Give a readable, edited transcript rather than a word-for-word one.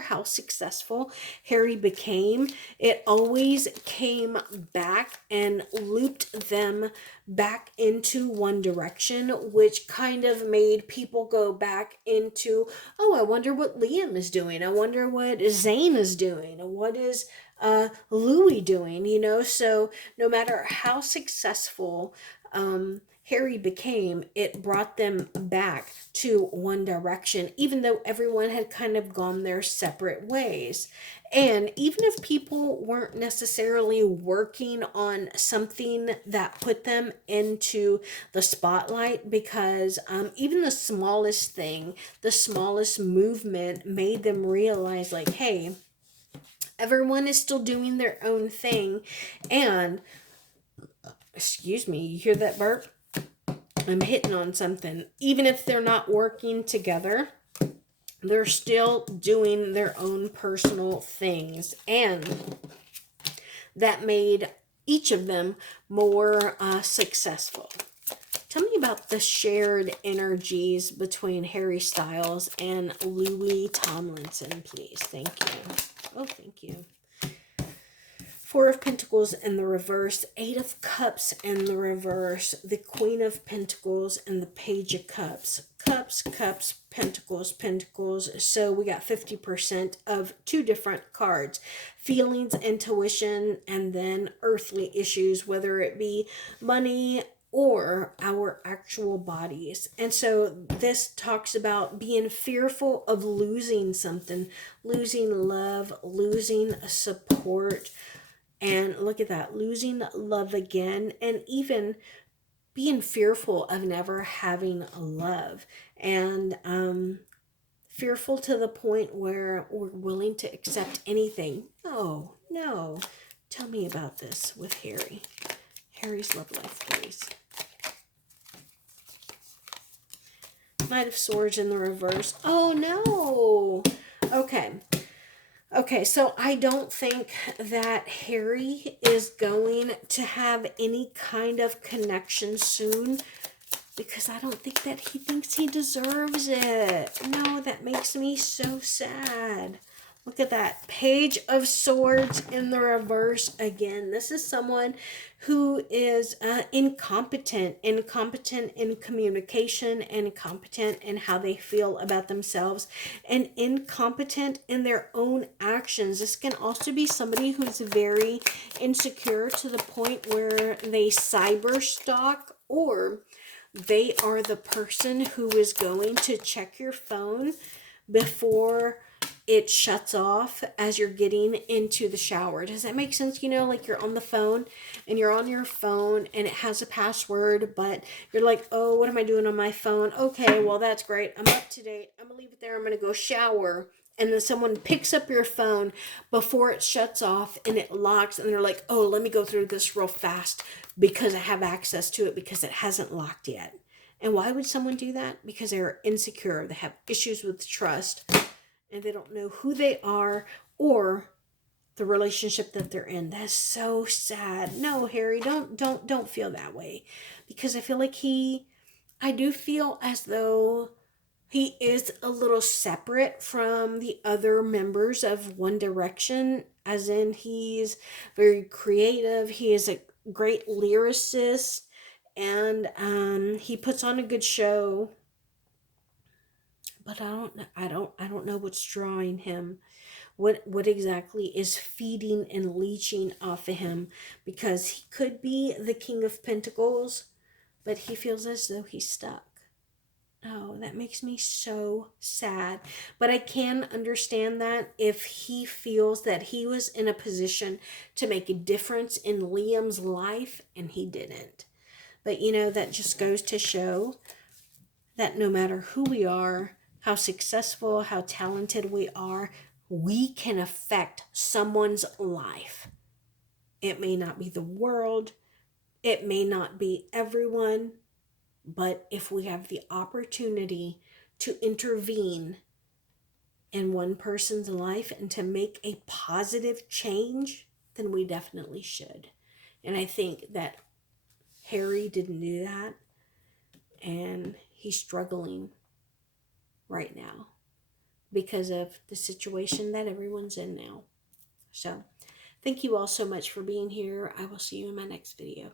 how successful Harry became, it always came back and looped them back into One Direction, which kind of made people go back into, oh, I wonder what Liam is doing. I wonder what Zayn is doing. What is Louis doing? So no matter how successful Harry became, it brought them back to One Direction, even though everyone had kind of gone their separate ways. And even if people weren't necessarily working on something that put them into the spotlight, because even the smallest thing, the smallest movement made them realize, like, hey, everyone is still doing their own thing. And, excuse me, you hear that burp? I'm hitting on something. Even if they're not working together, they're still doing their own personal things. And that made each of them more successful. Tell me about the shared energies between Harry Styles and Louis Tomlinson, please. Thank you. Oh, thank you. Four of Pentacles in the reverse, Eight of Cups in the reverse, the Queen of Pentacles, and the Page of Cups. Cups, cups, pentacles, pentacles. So we got 50% of two different cards. Feelings, intuition, and then earthly issues, whether it be money or our actual bodies. And so this talks about being fearful of losing something, losing love, losing support. And look at that, losing love again, and even being fearful of never having love. And fearful to the point where we're willing to accept anything. No, no. Tell me about this with Harry. Harry's love life, please. Knight of Swords in the reverse. Oh, no. Okay, so I don't think that Harry is going to have any kind of connection soon, because I don't think that he thinks he deserves it. No, that makes me so sad. Look at that. Page of Swords in the reverse again. This is someone who is incompetent in communication, incompetent in how they feel about themselves, and incompetent in their own actions. This can also be somebody who's very insecure to the point where they cyber stalk, or they are the person who is going to check your phone before it shuts off as you're getting into the shower. Does that make sense? Like you're on the phone and you're on your phone and it has a password, but you're like, oh, what am I doing on my phone? Okay, well, that's great. I'm up to date. I'm going to leave it there. I'm going to go shower. And then someone picks up your phone before it shuts off and it locks, and they're like, oh, let me go through this real fast because I have access to it because it hasn't locked yet. And why would someone do that? Because they're insecure. They have issues with trust, and they don't know who they are or the relationship that they're in. That's so sad. No, Harry, don't feel that way, because I feel like I do feel as though he is a little separate from the other members of One Direction, as in he's very creative. He is a great lyricist, and he puts on a good show. But I don't know what's drawing him. What exactly is feeding and leeching off of him, because he could be the King of Pentacles, but he feels as though he's stuck. Oh, that makes me so sad. But I can understand that if he feels that he was in a position to make a difference in Liam's life and he didn't. But that just goes to show that no matter who we are, how successful, how talented we are, we can affect someone's life. It may not be the world, it may not be everyone, but if we have the opportunity to intervene in one person's life and to make a positive change, then we definitely should. And I think that Harry didn't do that, and he's struggling right now. because of the situation that everyone's in now. So, thank you all so much for being here. I will see you in my next video.